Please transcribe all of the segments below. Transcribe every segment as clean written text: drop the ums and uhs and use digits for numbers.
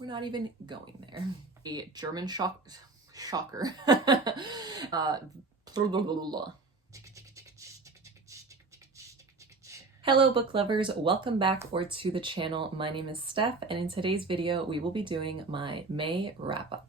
we're not even going there. A German shocker. Hello book lovers, welcome back to the channel. My name is Steph, and in today's video we will be doing my May wrap-up.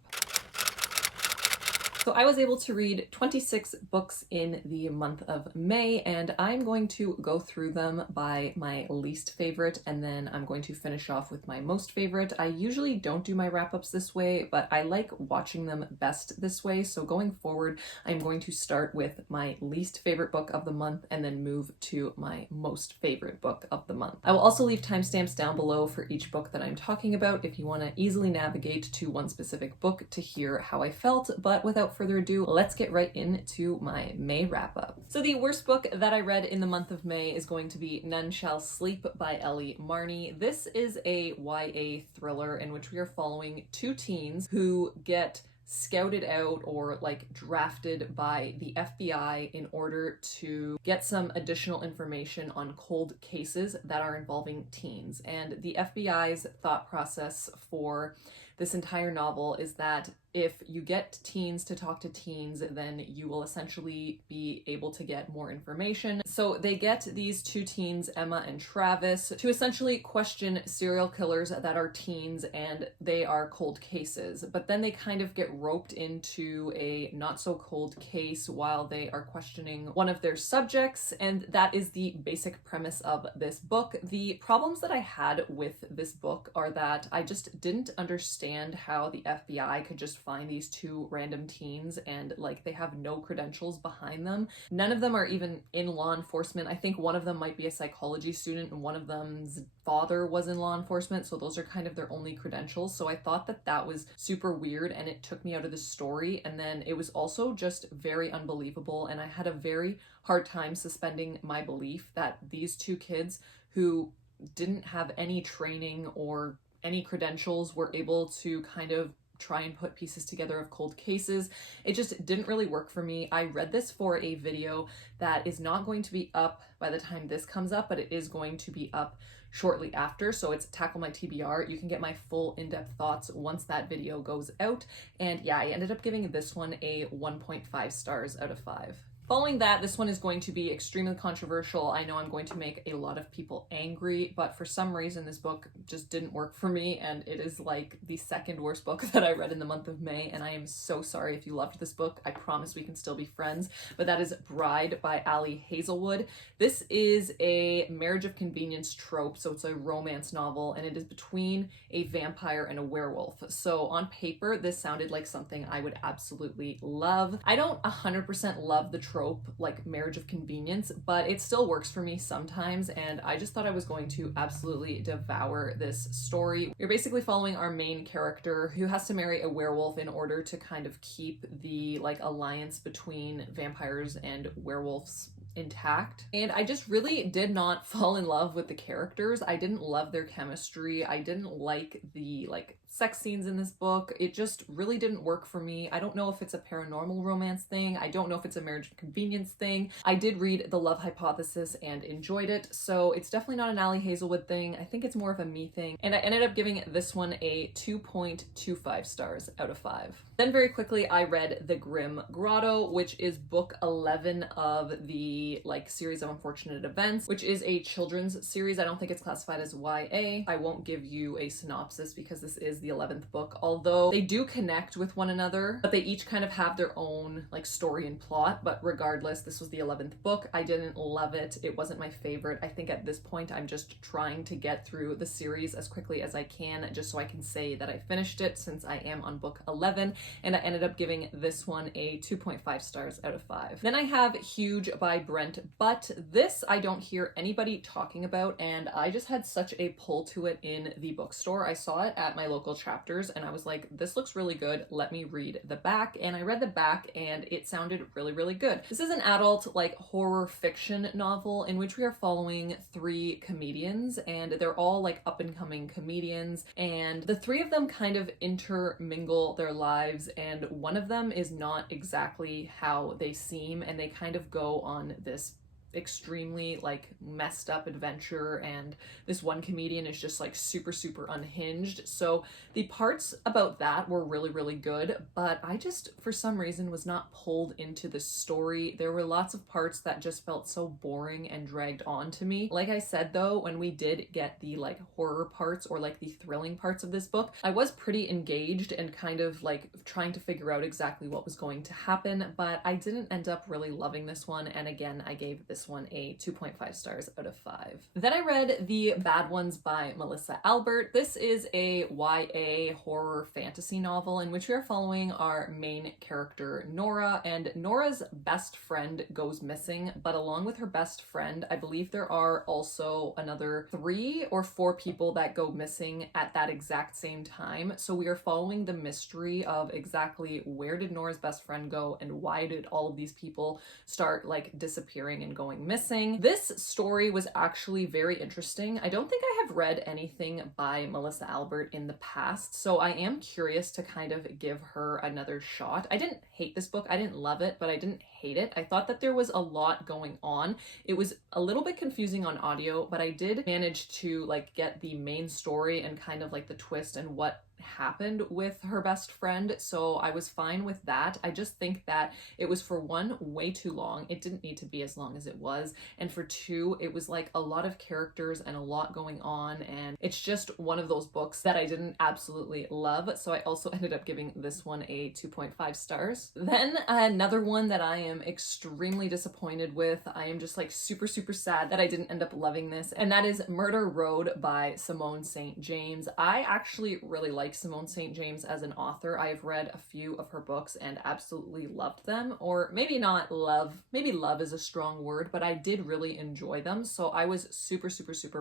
So I was able to read 26 books in the month of May, and I'm going to go through them by my least favorite, and then I'm going to finish off with my most favorite. I usually don't do my wrap-ups this way, but I like watching them best this way. So going forward, I'm going to start with my least favorite book of the month and then move to my most favorite book of the month. I will also leave timestamps down below for each book that I'm talking about if you want to easily navigate to one specific book to hear how I felt, but without further ado, let's get right into my May wrap-up. So the worst book that I read in the month of May is going to be None Shall Sleep by Ellie Marney. This is a YA thriller in which we are following two teens who get scouted out or like drafted by the FBI in order to get some additional information on cold cases that are involving teens. And the FBI's thought process for this entire novel is that if you get teens to talk to teens, then you will essentially be able to get more information. So they get these two teens, Emma and Travis, to essentially question serial killers that are teens and they are cold cases. But then they kind of get roped into a not so cold case while they are questioning one of their subjects. And that is the basic premise of this book. The problems that I had with this book are that I just didn't understand how the FBI could just find these two random teens and like they have no credentials behind them. None of them are even in law enforcement. I think one of them might be a psychology student and one of them's father was in law enforcement, so those are kind of their only credentials. So I thought that that was super weird and it took me out of the story, and then it was also just very unbelievable, and I had a very hard time suspending my belief that these two kids who didn't have any training or any credentials were able to kind of try and put pieces together of cold cases. It just didn't really work for me. I read this for a video that is not going to be up by the time this comes up, but it is going to be up shortly after. So it's Tackle My TBR. You can get my full in-depth thoughts once that video goes out. And yeah, I ended up giving this one a 1.5 stars out of 5. Following that, this one is going to be extremely controversial. I know I'm going to make a lot of people angry, but for some reason this book just didn't work for me, and it is like the second worst book that I read in the month of May, and I am so sorry if you loved this book. I promise we can still be friends, but that is Bride by Ali Hazelwood. This is a marriage of convenience trope, so it's a romance novel, and it is between a vampire and a werewolf. So on paper, this sounded like something I would absolutely love. I don't 100% love the trope like marriage of convenience, but it still works for me sometimes, and I just thought I was going to absolutely devour this story. You're basically following our main character who has to marry a werewolf in order to kind of keep the like alliance between vampires and werewolves intact. And I just really did not fall in love with the characters. I didn't love their chemistry. I didn't like the like sex scenes in this book. It just really didn't work for me. I don't know if it's a paranormal romance thing. I don't know if it's a marriage of convenience thing. I did read The Love Hypothesis and enjoyed it, so it's definitely not an Ali Hazelwood thing. I think it's more of a me thing, and I ended up giving this one a 2.25 stars out of 5. Then very quickly I read The Grim Grotto, which is book 11 of the like series of unfortunate events, which is a children's series. I don't think it's classified as YA. I won't give you a synopsis because this is the 11th book, although they do connect with one another, but they each kind of have their own like story and plot. But regardless, this was the 11th book. I didn't love it. It wasn't my favorite. I think at this point I'm just trying to get through the series as quickly as I can just so I can say that I finished it, since I am on book 11, and I ended up giving this one a 2.5 stars out of 5. Then I have Huge by Brent Butt. This I don't hear anybody talking about, and I just had such a pull to it in the bookstore. I saw it at my local chapters and I was like, this looks really good, let me read the back. And I read the back and it sounded really, really good. This is an adult like horror fiction novel in which we are following 3 comedians, and they're all like up and coming comedians, and the 3 of them kind of intermingle their lives, and one of them is not exactly how they seem, and they kind of go on this extremely like messed up adventure, and this one comedian is just like super unhinged. So the parts about that were really good, but I just for some reason was not pulled into the story. There were lots of parts that just felt so boring and dragged on to me. Like I said though, when we did get the like horror parts or like the thrilling parts of this book, I was pretty engaged and kind of like trying to figure out exactly what was going to happen, but I didn't end up really loving this one, and again I gave this one a 2.5 stars out of 5. Then I read The Bad Ones by Melissa Albert. This is a YA horror fantasy novel in which we are following our main character Nora, and Nora's best friend goes missing, but along with her best friend, I believe there are also another 3 or 4 people that go missing at that exact same time. So we are following the mystery of exactly where did Nora's best friend go and why did all of these people start like disappearing and going missing. This story was actually very interesting. I don't think I have read anything by Melissa Albert in the past, so I am curious to kind of give her another shot. I didn't hate this book. I didn't love it, but I didn't hate it. I thought that there was a lot going on. It was a little bit confusing on audio, but I did manage to like get the main story and kind of like the twist and what happened with her best friend, so I was fine with that. I just think that it was, for one, way too long. It didn't need to be as long as it was, and for two, it was like a lot of characters and a lot going on, and it's just one of those books that I didn't absolutely love, so I also ended up giving this one a 2.5 stars. Then another one that I am extremely disappointed with, I am just like super sad that I didn't end up loving this, and that is Murder Road by Simone St. James. I actually really like Simone St. James as an author. I've read a few of her books and absolutely loved them, or maybe not love, maybe love is a strong word, but I did really enjoy them. So I was super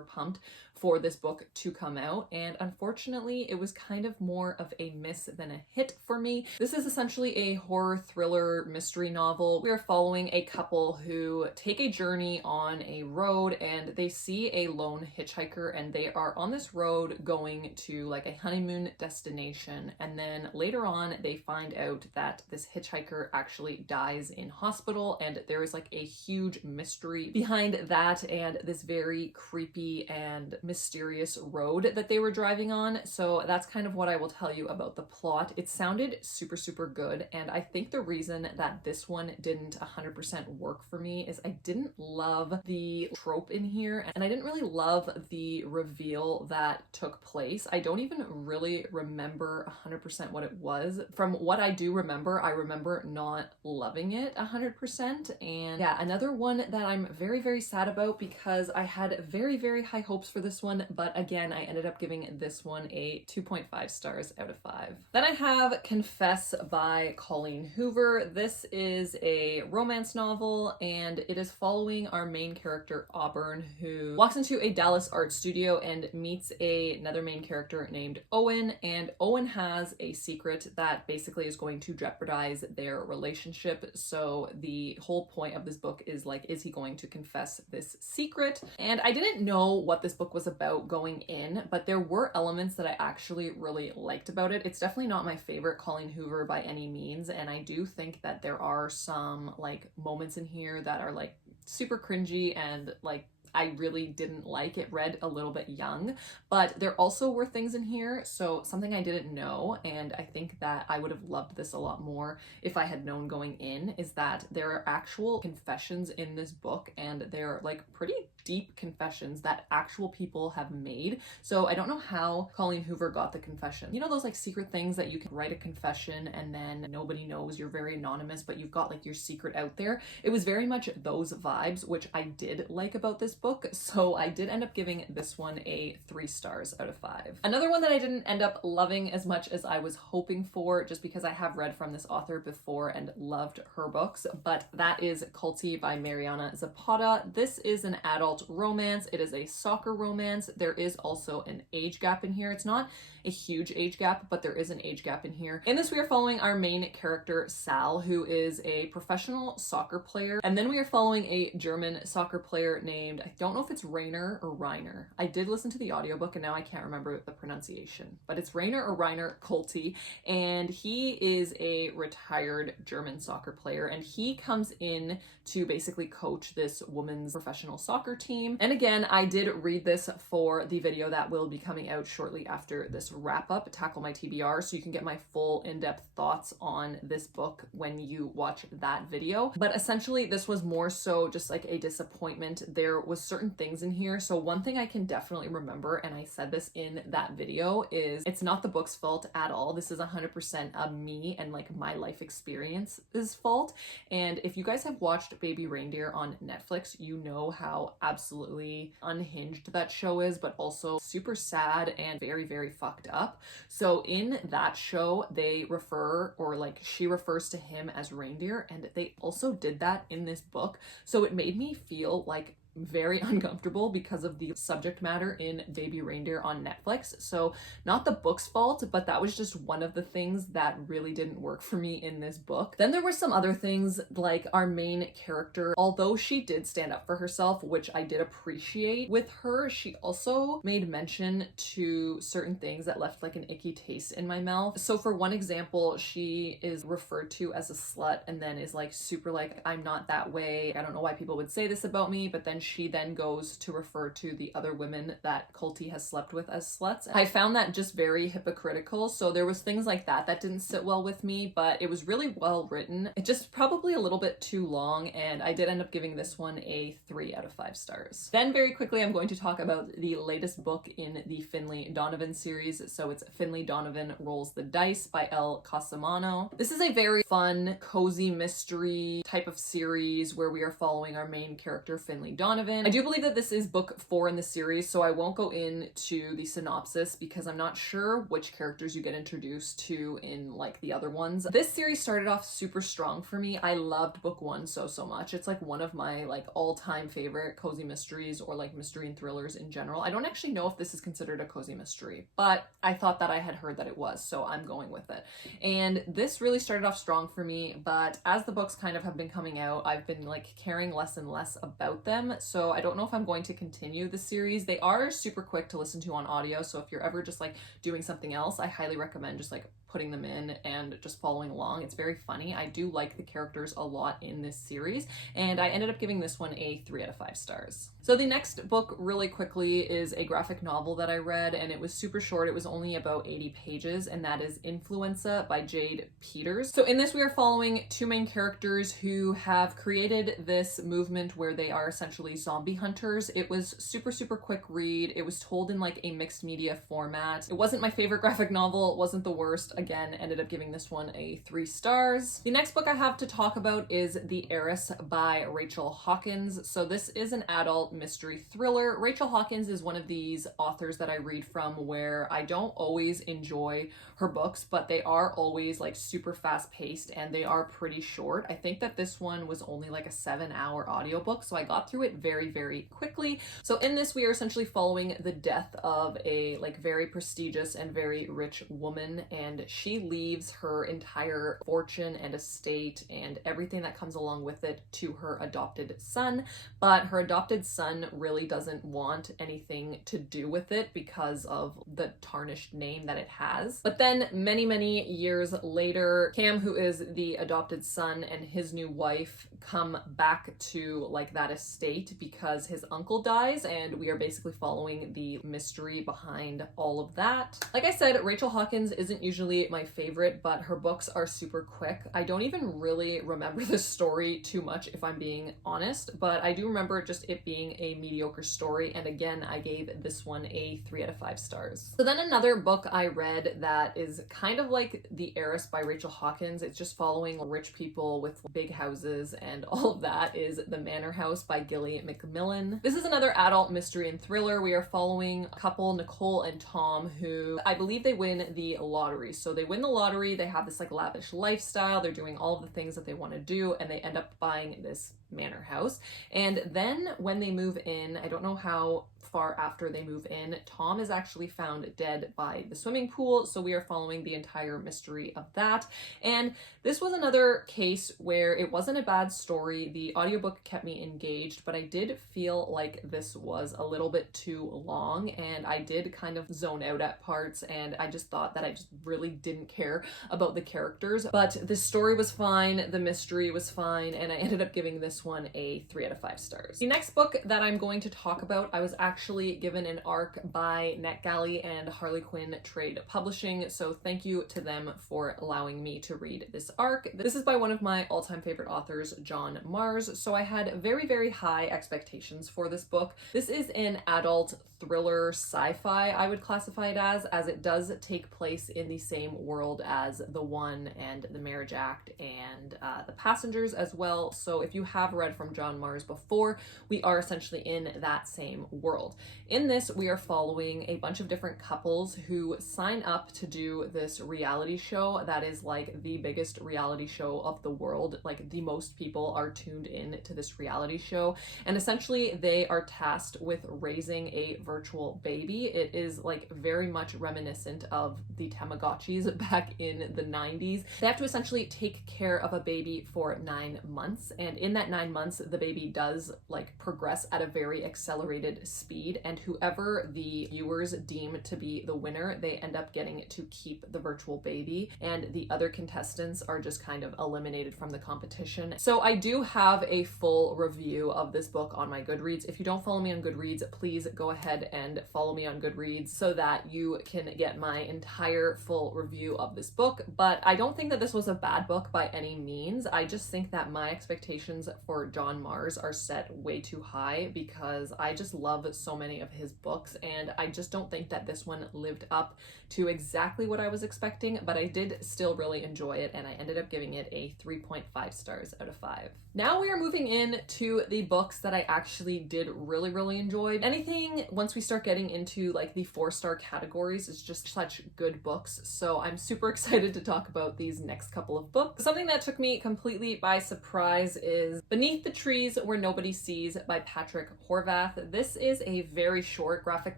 pumped for this book to come out, and unfortunately it was kind of more of a miss than a hit for me. This is essentially a horror thriller mystery novel. We are following a couple who take a journey on a road and they see a lone hitchhiker, and they are on this road going to like a honeymoon destination, and then later on they find out that this hitchhiker actually dies in hospital, and there is like a huge mystery behind that and this very creepy and mysterious road that they were driving on. So that's kind of what I will tell you about the plot. It sounded super good, and I think the reason that this one didn't 100% work for me is I didn't love the trope in here, and I didn't really love the reveal that took place. I don't even really remember 100% what it was. From what I do remember, I remember not loving it 100%. And yeah, another one that I'm very sad about, because I had very high hopes for this one, but again, I ended up giving this one a 2.5 stars out of 5. Then I have Confess by Colleen Hoover. This is a romance novel, and it is following our main character Auburn, who walks into a Dallas art studio and meets another main character named Owen, and Owen has a secret that basically is going to jeopardize their relationship. So the whole point of this book is like, is he going to confess this secret? And I didn't know what this book was about going in, but there were elements that I actually really liked about it. It's definitely not my favorite Colleen Hoover by any means, and I do think that there are some like moments in here that are like super cringy and like I really didn't like. It read a little bit young, but there also were things in here, so something I didn't know, and I think that I would have loved this a lot more if I had known going in, is that there are actual confessions in this book, and they're like pretty deep confessions that actual people have made. So I don't know how Colleen Hoover got the confession. You know those like secret things that you can write a confession and then nobody knows, you're very anonymous, but you've got like your secret out there. It was very much those vibes, which I did like about this book. So I did end up giving this one a 3 stars out of 5. Another one that I didn't end up loving as much as I was hoping for, just because I have read from this author before and loved her books, but that is Kulti by Mariana Zapata. This is an adult romance. It is a soccer romance. There is also an age gap in here. It's not a huge age gap, but there is an age gap in here. In this, we are following our main character, Sal, who is a professional soccer player. And then we are following a German soccer player named, I don't know if it's Rainer or Reiner. I did listen to the audiobook and now I can't remember the pronunciation, but it's Rainer or Reiner Kulti, and he is a retired German soccer player, and he comes in to basically coach this women's professional soccer team. And again, I did read this for the video that will be coming out shortly after this wrap up, Tackle My TBR, so you can get my full in-depth thoughts on this book when you watch that video. But essentially this was more so just like a disappointment. There was certain things in here. So one thing I can definitely remember, and I said this in that video, is it's not the book's fault at all. This is 100% of me and like my life experience's fault. And if you guys have watched Baby Reindeer on Netflix, you know how absolutely unhinged that show is, but also super sad and very, very fucked up. So in that show, they refer, or like she refers to him as Reindeer, and they also did that in this book. So it made me feel like very uncomfortable because of the subject matter in Baby Reindeer on Netflix. So not the book's fault, but that was just one of the things that really didn't work for me in this book. Then there were some other things, like our main character, although she did stand up for herself, which I did appreciate with her, she also made mention to certain things that left like an icky taste in my mouth. So for one example, she is referred to as a slut and then is like super like, I'm not that way. I don't know why people would say this about me, but then she then goes to refer to the other women that Kulti has slept with as sluts. I found that just very hypocritical. So there was things like that that didn't sit well with me, but it was really well written. It just probably a little bit too long, and I did end up giving this one a 3 out of 5 stars. Then very quickly, I'm going to talk about the latest book in the Finlay Donovan series. So it's Finlay Donovan Rolls the Dice by El Casamano. This is a very fun, cozy mystery type of series where we are following our main character, Finlay Donovan. I do believe that this is book 4 in the series, so I won't go into the synopsis because I'm not sure which characters you get introduced to in like the other ones. This series started off super strong for me. I loved book 1 so much. It's like one of my like all-time favorite cozy mysteries, or like mystery and thrillers in general. I don't actually know if this is considered a cozy mystery, but I thought that I had heard that it was, so I'm going with it. And this really started off strong for me, but as the books kind of have been coming out, I've been like caring less and less about them. So I don't know if I'm going to continue the series. They are super quick to listen to on audio, so if you're ever just like doing something else, I highly recommend just like putting them in and just following along. It's very funny. I do like the characters a lot in this series, and I ended up giving this one a 3 out of 5 stars. So the next book really quickly is a graphic novel that I read, and it was super short. It was only about 80 pages, and that is Influenca by Jade Peters. So in this, we are following 2 main characters who have created this movement where they are essentially zombie hunters. It was super quick read. It was told in like a mixed media format. It wasn't my favorite graphic novel. It wasn't the worst. Again, ended up giving this one a 3 stars. The next book I have to talk about is The Heiress by Rachel Hawkins. So this is an adult mystery thriller. Rachel Hawkins is one of these authors that I read from where I don't always enjoy her books, but they are always like super fast paced and they are pretty short. I think that this one was only like a 7-hour audiobook, so I got through it very quickly. So in this, we are essentially following the death of a like very prestigious and very rich woman, and she leaves her entire fortune and estate and everything that comes along with it to her adopted son, but her adopted son really doesn't want anything to do with it because of the tarnished name that it has. But then many years later, Cam, who is the adopted son, and his new wife come back to like that estate because his uncle dies, and we are basically following the mystery behind all of that. Like I said, Rachel Hawkins isn't usually my favorite, but her books are super quick. I don't even really remember the story too much, if I'm being honest, but I do remember just it being a mediocre story, and again, I gave this one a 3 out of 5 stars. So then another book I read that is kind of like The Heiress by Rachel Hawkins, it's just following rich people with big houses and all of that, is The Manor House by Gilly McMillan. This is another adult mystery and thriller. We are following a couple, Nicole and Tom, who I believe they win the lottery. So they win the lottery, they have this like lavish lifestyle, they're doing all of the things that they want to do, and they end up buying this Manor House. And then when they move in, I don't know how far after they move in, Tom is actually found dead by the swimming pool, so we are following the entire mystery of that. And this was another case where it wasn't a bad story. The audiobook kept me engaged, but I did feel like this was a little bit too long, and I did kind of zone out at parts, and I just thought that I just really didn't care about the characters. But the story was fine, the mystery was fine, and I ended up giving this one a 3 out of 5 stars. The next book that I'm going to talk about, I was actually given an ARC by NetGalley and Harley Quinn Trade Publishing, so thank you to them for allowing me to read this ARC. This is by one of my all-time favorite authors, John Marrs, so I had very, very high expectations for this book. This is an adult thriller sci-fi, I would classify it as it does take place in the same world as The One and The Marriage Act and The Passengers as well. So if you have read from John Marrs before, we are essentially in that same world. In this, we are following a bunch of different couples who sign up to do this reality show that is like the biggest reality show of the world. Like, the most people are tuned in to this reality show, and essentially they are tasked with raising a virtual baby. It is like very much reminiscent of the Tamagotchis back in the 90s. They have to essentially take care of a baby for 9 months, and in that 9 months the baby does like progress at a very accelerated speed, and whoever the viewers deem to be the winner, they end up getting to keep the virtual baby, and the other contestants are just kind of eliminated from the competition. So I do have a full review of this book on my Goodreads. If you don't follow me on Goodreads, please go ahead and follow me on Goodreads so that you can get my entire full review of this book. But I don't think that this was a bad book by any means. I just think that my expectations for John Marrs are set way too high because I just love so many of his books, and I just don't think that this one lived up to exactly what I was expecting, but I did still really enjoy it, and I ended up giving it a 3.5 stars out of 5. Now we are moving in to the books that I actually did really enjoy. Anything once we start getting into like the 4-star categories is just such good books, so I'm super excited to talk about these next couple of books. Something that took me completely by surprise is Beneath the Trees Where Nobody Sees by Patrick Horvath. This is a very short graphic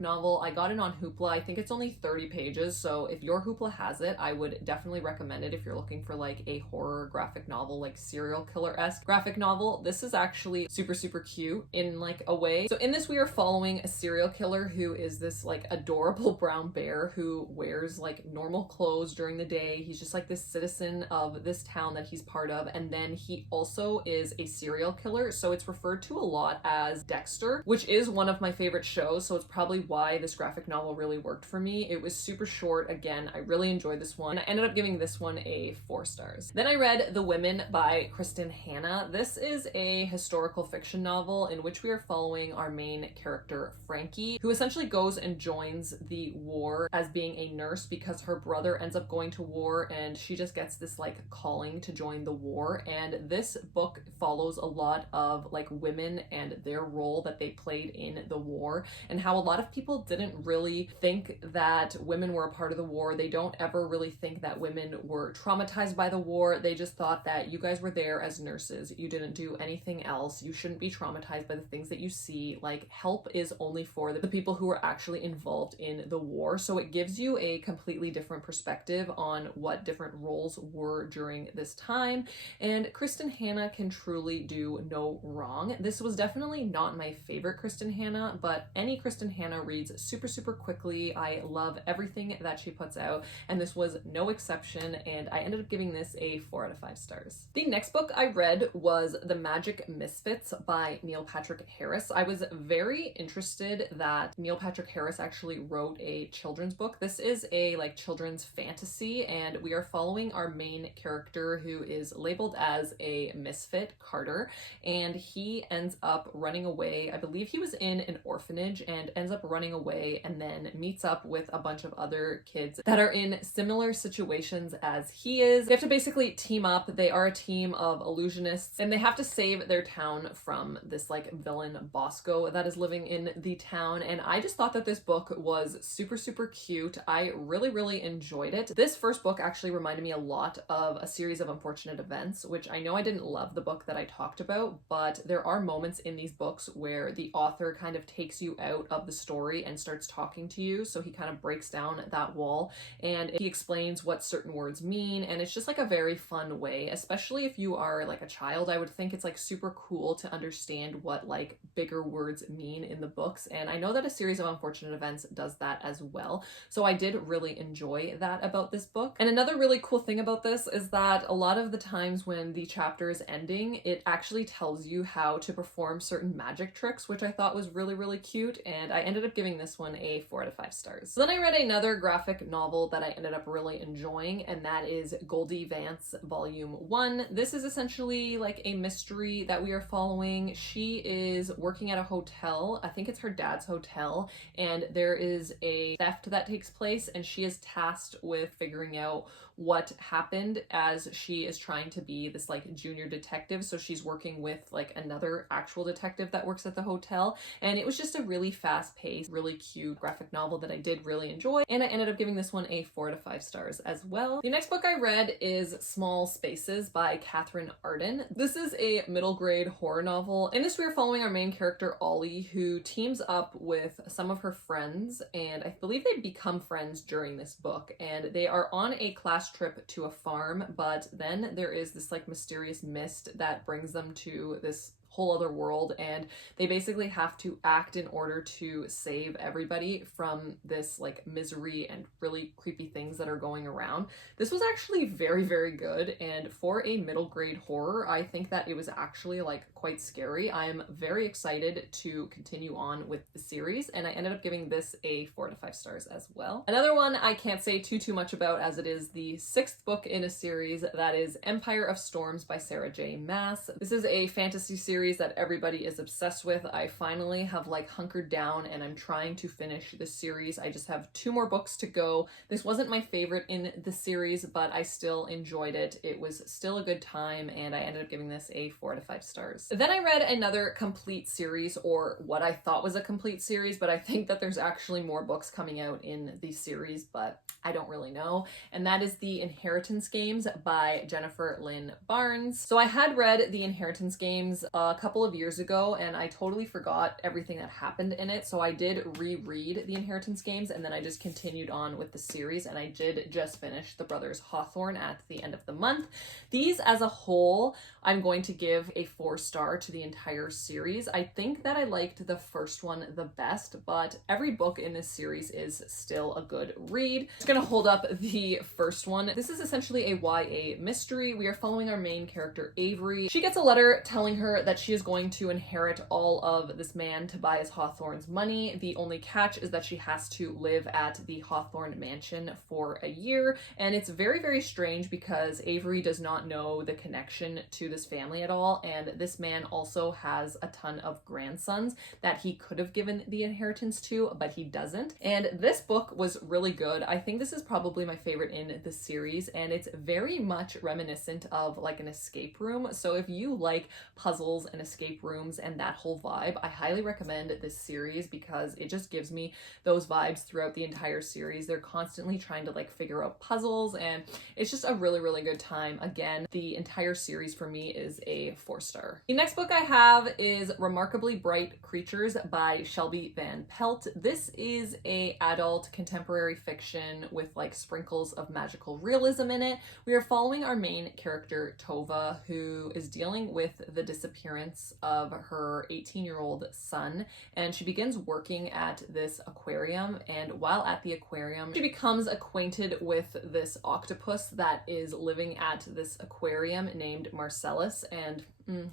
novel. I got it on Hoopla. I think it's only 30 pages, so if your Hoopla has it, I would definitely recommend it if you're looking for like a horror graphic novel, like serial killer-esque graphic novel. This is actually super cute in like a way. So in this, we are following a serial killer who is this like adorable brown bear who wears like normal clothes during the day. He's just like this citizen of this town that he's part of, and then he also is a serial killer, so it's referred to a lot as Dexter, which is one of my favorite shows, so it's probably why this graphic novel really worked for me. It was super short. Again, I really enjoyed this one. I ended up giving this one a 4 stars. Then I read The Women by Kristen Hanna. This is a historical fiction novel in which we are following our main character, Frankie, who essentially goes and joins the war as being a nurse because her brother ends up going to war, and she just gets this like calling to join the war. And this book follows a lot of like women and their role that they played in the war, and how a lot of people didn't really think that women were a part of the war. They don't ever really think that women were traumatized by the war. They just thought that you guys were there as nurses. You didn't do anything else. You shouldn't be traumatized by the things that you see. Like, help is only for the people who are actually involved in the war. So it gives you a completely different perspective on what different roles were during this time. And Kristen Hanna can truly do no wrong. This was definitely not my favorite Kristen Hanna, but any Kristen Hanna reads super quickly. I love everything that she puts out, and this was no exception, and I ended up giving this a 4 out of 5 stars. The next book I read was The Magic Misfits by Neil Patrick Harris. I was very interested that Neil Patrick Harris actually wrote a children's book. This is a like children's fantasy, and we are following our main character who is labeled as a misfit, Carter, and he ends up running away. I believe he was in an orphanage and ends up running away, and then meets up with a bunch of other kids that are in similar situations as he is. They have to basically team up. They are a team of illusionists, and they have to save their town from this like villain Bosco that is living in the town. And I just thought that this book was super cute. I really enjoyed it. This first book actually reminded me a lot of A Series of Unfortunate Events, which I know I didn't love the book that I talked about, but there are moments in these books where the author kind of takes you out of the story and starts talking to you. So he kind of breaks down that wall and he explains what certain words mean, and it's just like a very fun way, especially if you are like a child. I would think it's like super cool to understand what like bigger words mean in the books, and I know that A Series of Unfortunate Events does that as well. So I did really enjoy that about this book. And another really cool thing about this is that a lot of the times when the chapter is ending, it actually tells you how to perform certain magic tricks, which I thought was really, really cute, and I ended up giving this one a 4 out of 5 stars. So then I read another graphic novel that I ended up really enjoying, and that is Goldie, Vance Volume 1. This is essentially like a mystery that we are following. She is working at a hotel, I think it's her dad's hotel, and there is a theft that takes place, and she is tasked with figuring out what happened as she is trying to be this like junior detective. So she's working with like another actual detective that works at the hotel, and it was just a really fast-paced, really cute graphic novel that I did really enjoy, and I ended up giving this one a 4 out of 5 stars as well. The next book I read is Small Spaces by Catherine Arden. This is a middle grade horror novel. In this, we are following our main character Ollie, who teams up with some of her friends, and I believe they become friends during this book, and they are on a class trip to a farm, but then there is this like mysterious mist that brings them to this whole other world, and they basically have to act in order to save everybody from this like misery and really creepy things that are going around. This was actually very, very good, and for a middle grade horror, I think that it was actually like quite scary. I am very excited to continue on with the series, and I ended up giving this a 4 out of 5 stars as well. Another one I can't say too much about, as it is the 6th book in a series, that is Empire of Storms by Sarah J. Maas. This is a fantasy series that everybody is obsessed with. I finally have like hunkered down and I'm trying to finish this series. I just have 2 more books to go. This wasn't my favorite in the series, but I still enjoyed it. It was still a good time, and I ended up giving this a 4 out of 5 stars. Then I read another complete series, or what I thought was a complete series, but I think that there's actually more books coming out in the series, but I don't really know. And that is The Inheritance Games by Jennifer Lynn Barnes. So I had read The Inheritance Games a couple of years ago, and I totally forgot everything that happened in it. So I did reread The Inheritance Games, and then I just continued on with the series, and I did just finish The Brothers Hawthorne at the end of the month. These as a whole, I'm going to give a 4-star to the entire series. I think that I liked the first one the best, but every book in this series is still a good read. I'm just gonna hold up the first one. This is essentially a YA mystery. We are following our main character, Avery. She gets a letter telling her that she is going to inherit all of this man, Tobias Hawthorne's money. The only catch is that she has to live at the Hawthorne mansion for a year, and it's very, very strange because Avery does not know the connection to this family at all, and this man also has a ton of grandsons that he could have given the inheritance to, but he doesn't. And this book was really good. I think this is probably my favorite in the series, and it's very much reminiscent of like an escape room. So if you like puzzles and escape rooms and that whole vibe, I highly recommend this series because it just gives me those vibes throughout the entire series. They're constantly trying to like figure out puzzles, and it's just a really, really good time. Again, the entire series for me is a 4-star. The next book I have is Remarkably Bright Creatures by Shelby Van Pelt. This is a adult contemporary fiction with like sprinkles of magical realism in it. We are following our main character, Tova, who is dealing with the disappearance of her 18-year-old son, and she begins working at this aquarium, and while at the aquarium, she becomes acquainted with this octopus that is living at this aquarium named Marcellus, and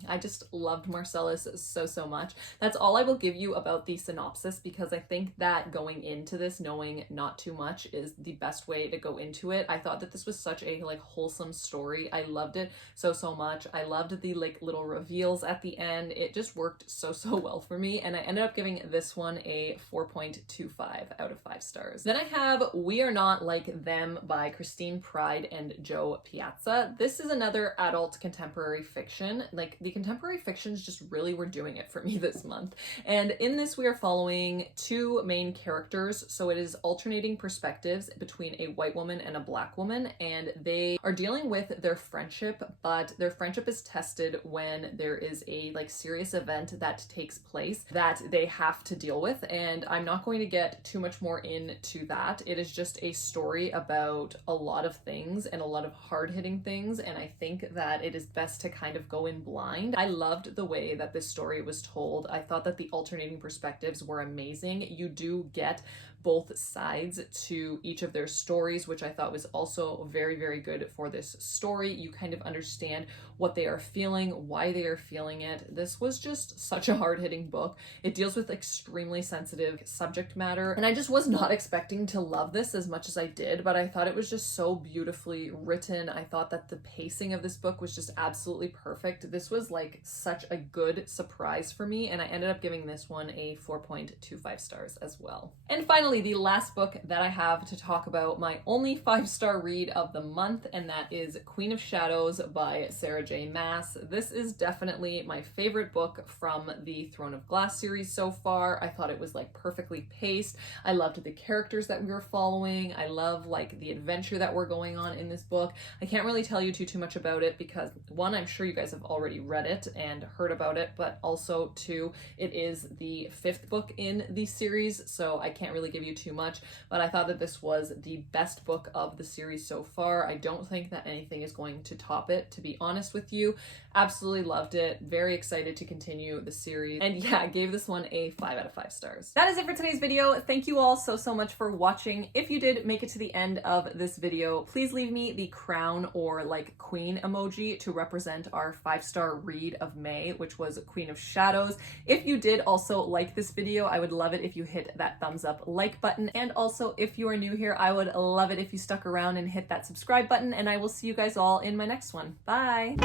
I just loved Marcellus so much. That's all I will give you about the synopsis, because I think that going into this knowing not too much is the best way to go into it. I thought that this was such a like wholesome story. I loved it so much. I loved the like little reveals at the end. It just worked so well for me, and I ended up giving this one a 4.25 out of 5 stars. Then I have We Are Not Like Them by Christine Pride and Joe Piazza. This is another adult contemporary fiction like the contemporary fictions just really were doing it for me this month. And in this, we are following two main characters. So it is alternating perspectives between a white woman and a black woman, and they are dealing with their friendship, but their friendship is tested when there is a like serious event that takes place that they have to deal with. And I'm not going to get too much more into that. It is just a story about a lot of things and a lot of hard-hitting things, and I think that it is best to kind of go in blind. I loved the way that this story was told. I thought that the alternating perspectives were amazing. You do get both sides to each of their stories, which I thought was also very, very good for this story. You kind of understand what they are feeling, why they are feeling it. This was just such a hard-hitting book. It deals with extremely sensitive subject matter, and I just was not expecting to love this as much as I did, but I thought it was just so beautifully written. I thought that the pacing of this book was just absolutely perfect. This was like such a good surprise for me, and I ended up giving this one a 4.25 stars as well. And finally, the last book that I have to talk about, my only 5-star read of the month, and that is Queen of Shadows by Sarah J. Maas. This is definitely my favorite book from the Throne of Glass series so far. I thought it was like perfectly paced. I loved the characters that we were following. I love like the adventure that we're going on in this book. I can't really tell you too much about it because one, I'm sure you guys have already read it and heard about it, but also two, it is the 5th book in the series, so I can't really give you too much, but I thought that this was the best book of the series so far. I don't think that anything is going to top it, to be honest with you. Absolutely loved it. Very excited to continue the series. And yeah, I gave this one a 5 out of 5 stars. That is it for today's video. Thank you all so much for watching. If you did make it to the end of this video, please leave me the crown or like queen emoji to represent our 5-star read of May, which was Queen of Shadows. If you did also like this video, I would love it if you hit that thumbs up like button. And also, if you are new here, I would love it if you stuck around and hit that subscribe button, and I will see you guys all in my next one. Bye!